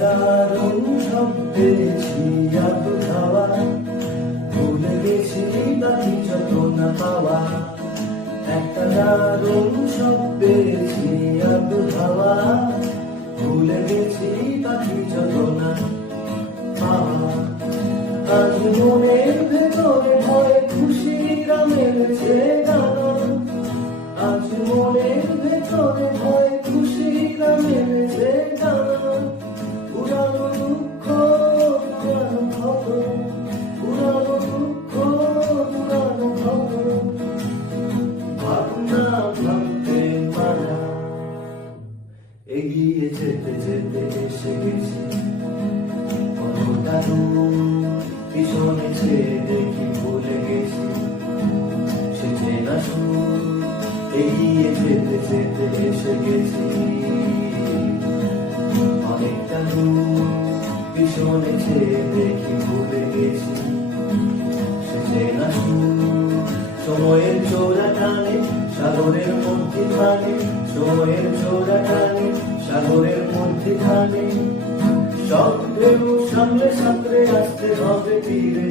দারুণ শব্দে ছিয়াব খাওয়া, ভুলে গেছি বাকি যত না পাওয়া। একটা দারুণ শব্দে ছিয়াব খাওয়া, ভুলে গেছি বাকি যত না পাওয়া। আজ মনের ভেতরে ভয় খুশিরা মেলেছে দানা, আজ মনের ভেতরে ভয় খুশিরা মেলেছে দানা। পুরানো দুঃখ পুরানো ক্ষত, পুরানো দুঃখ পুরানো ক্ষত, ভাবনা ভাবতে মানা। এগিয়ে যেতে যেতে এসে গেছি কতটা দূর, পিছনে ছেড়ে দেখি ভুলে গেছি সে চেনা সুর। এগিয়ে যেতে যেতে এসে গেছি অনেকটা দূর, পিছনে ছেড়ে দেখি ভুলে গেছি সে চেনা সুর। সময়ের চোরা টানে সাগরের মধ্যিখানে, সময়ের চোরা টানে সাগরের মধ্যিখানে। সব ঢেউ সামলে সাঁতরে আসতে হবে তীরে।